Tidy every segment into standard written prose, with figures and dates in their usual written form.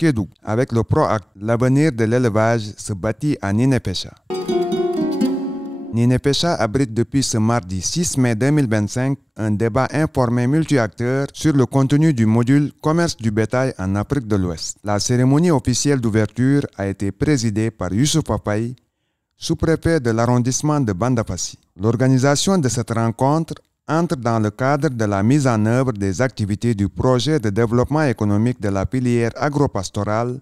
Kédougou. Avec le PROACT, l'avenir de l'élevage se bâtit à Ninipécha. Ninipécha abrite depuis ce mardi 6 mai 2025 un débat informé multi-acteurs sur le contenu du module Commerce du bétail en Afrique de l'Ouest. La cérémonie officielle d'ouverture a été présidée par Youssouf Papaye, sous-préfet de l'arrondissement de Bandafassi. L'organisation de cette rencontre entre dans le cadre de la mise en œuvre des activités du projet de développement économique de la filière agropastorale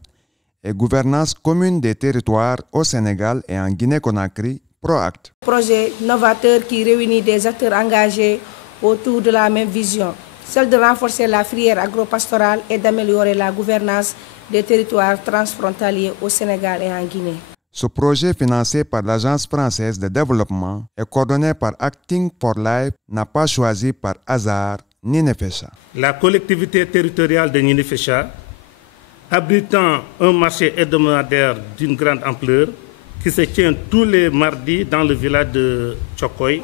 et gouvernance commune des territoires au Sénégal et en Guinée-Conakry, PROACT. Projet novateur qui réunit des acteurs engagés autour de la même vision, celle de renforcer la filière agropastorale et d'améliorer la gouvernance des territoires transfrontaliers au Sénégal et en Guinée. Ce projet financé par l'Agence française de développement et coordonné par Acting for Life n'a pas choisi par hasard Ninipécha. La collectivité territoriale de Ninipécha, abritant un marché hebdomadaire d'une grande ampleur qui se tient tous les mardis dans le village de Tchokoy,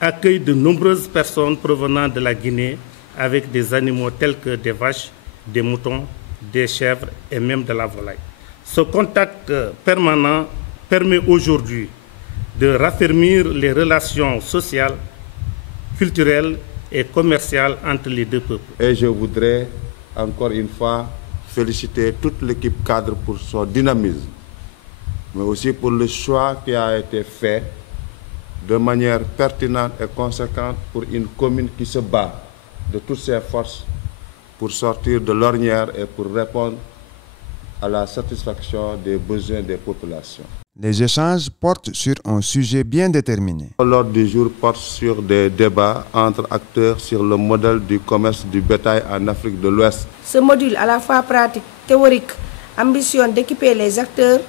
accueille de nombreuses personnes provenant de la Guinée avec des animaux tels que des vaches, des moutons, des chèvres et même de la volaille. Ce contact permanent permet aujourd'hui de raffermir les relations sociales, culturelles et commerciales entre les deux peuples. Et je voudrais encore une fois féliciter toute l'équipe cadre pour son dynamisme, mais aussi pour le choix qui a été fait de manière pertinente et conséquente pour une commune qui se bat de toutes ses forces pour sortir de l'ornière et pour répondre à la satisfaction des besoins des populations. Les échanges portent sur un sujet bien déterminé. L'ordre du jour porte sur des débats entre acteurs sur le modèle du commerce du bétail en Afrique de l'Ouest. Ce module à la fois pratique, théorique, ambitionne d'équiper les acteurs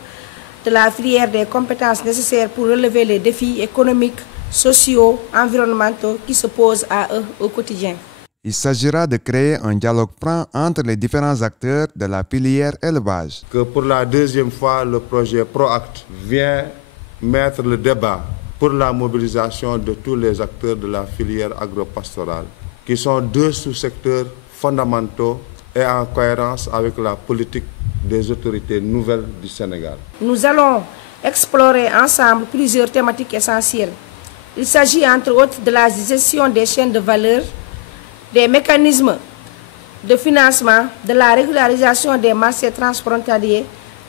de la filière des compétences nécessaires pour relever les défis économiques, sociaux, environnementaux qui se posent à eux au quotidien. Il s'agira de créer un dialogue franc entre les différents acteurs de la filière élevage. Que pour la deuxième fois, le projet PROACT vient mettre le débat pour la mobilisation de tous les acteurs de la filière agropastorale, qui sont deux sous-secteurs fondamentaux et en cohérence avec la politique des autorités nouvelles du Sénégal. Nous allons explorer ensemble plusieurs thématiques essentielles. Il s'agit entre autres de la gestion des chaînes de valeur, des mécanismes de financement, de la régularisation des marchés transfrontaliers,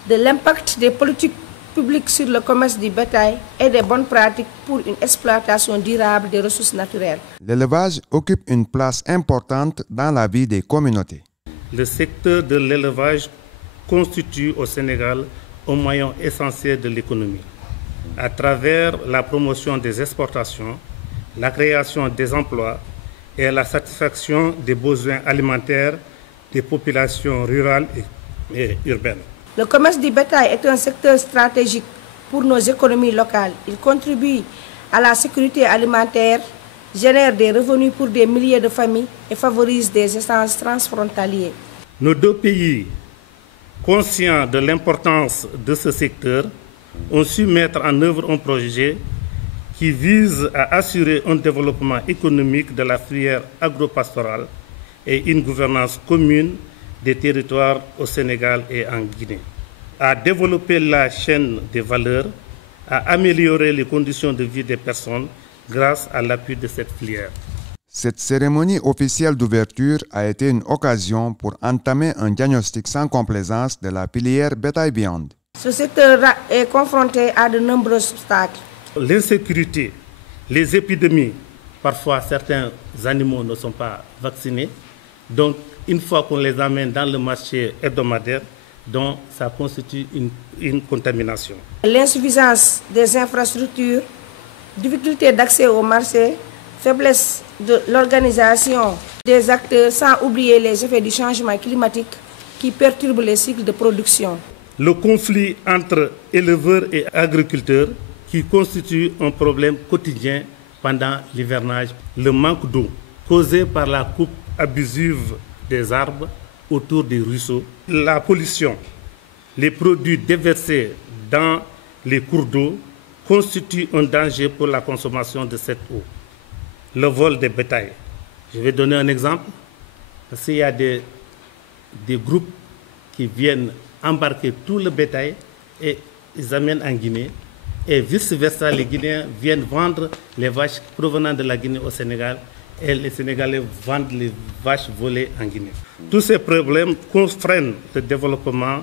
de l'impact des politiques publiques sur le commerce du bétail et des bonnes pratiques pour une exploitation durable des ressources naturelles. L'élevage occupe une place importante dans la vie des communautés. Le secteur de l'élevage constitue au Sénégal un maillon essentiel de l'économie, à travers la promotion des exportations, la création des emplois et la satisfaction des besoins alimentaires des populations rurales et urbaines. Le commerce du bétail est un secteur stratégique pour nos économies locales. Il contribue à la sécurité alimentaire, génère des revenus pour des milliers de familles et favorise des échanges transfrontaliers. Nos deux pays, conscients de l'importance de ce secteur, ont su mettre en œuvre un projet qui vise à assurer un développement économique de la filière agropastorale et une gouvernance commune des territoires au Sénégal et en Guinée, à développer la chaîne des valeurs, à améliorer les conditions de vie des personnes grâce à l'appui de cette filière. Cette cérémonie officielle d'ouverture a été une occasion pour entamer un diagnostic sans complaisance de la filière bétail-viande. Ce secteur est confronté à de nombreux obstacles. L'insécurité, les épidémies, parfois certains animaux ne sont pas vaccinés, donc une fois qu'on les amène dans le marché hebdomadaire, donc ça constitue une contamination. L'insuffisance des infrastructures, difficulté d'accès au marché, faiblesse de l'organisation des acteurs, sans oublier les effets du changement climatique qui perturbent les cycles de production. Le conflit entre éleveurs et agriculteurs qui constitue un problème quotidien pendant l'hivernage. Le manque d'eau causé par la coupe abusive des arbres autour des ruisseaux. La pollution, les produits déversés dans les cours d'eau constituent un danger pour la consommation de cette eau. Le vol des bétails. Je vais donner un exemple. Parce qu'il y a des groupes qui viennent embarquer tout le bétail et ils amènent en Guinée. Et vice-versa, les Guinéens viennent vendre les vaches provenant de la Guinée au Sénégal et les Sénégalais vendent les vaches volées en Guinée. Tous ces problèmes freinent le développement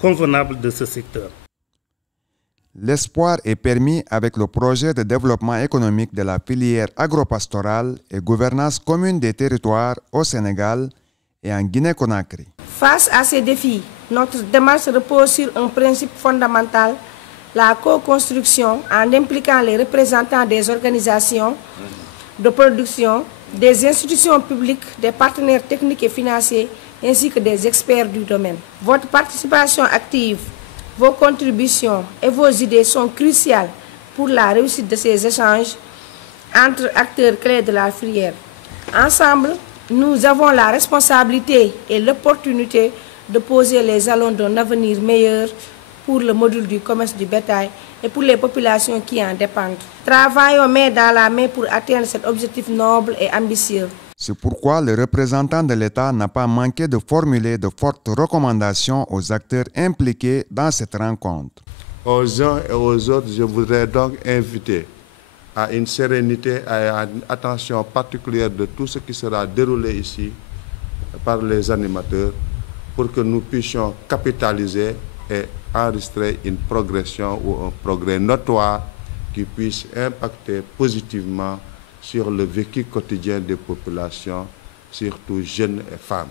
convenable de ce secteur. L'espoir est permis avec le projet de développement économique de la filière agropastorale et gouvernance commune des territoires au Sénégal et en Guinée-Conakry. Face à ces défis, notre démarche repose sur un principe fondamental, la co-construction, en impliquant les représentants des organisations de production, des institutions publiques, des partenaires techniques et financiers, ainsi que des experts du domaine. Votre participation active, vos contributions et vos idées sont cruciales pour la réussite de ces échanges entre acteurs clés de la filière. Ensemble, nous avons la responsabilité et l'opportunité de poser les jalons d'un avenir meilleur pour le module du commerce du bétail et pour les populations qui en dépendent. Travaillons main dans la main pour atteindre cet objectif noble et ambitieux. C'est pourquoi le représentant de l'État n'a pas manqué de formuler de fortes recommandations aux acteurs impliqués dans cette rencontre. Aux uns et aux autres, je voudrais donc inviter à une sérénité et à une attention particulière de tout ce qui sera déroulé ici par les animateurs pour que nous puissions capitaliser et enregistrer une progression ou un progrès notoire qui puisse impacter positivement sur le vécu quotidien des populations, surtout jeunes et femmes.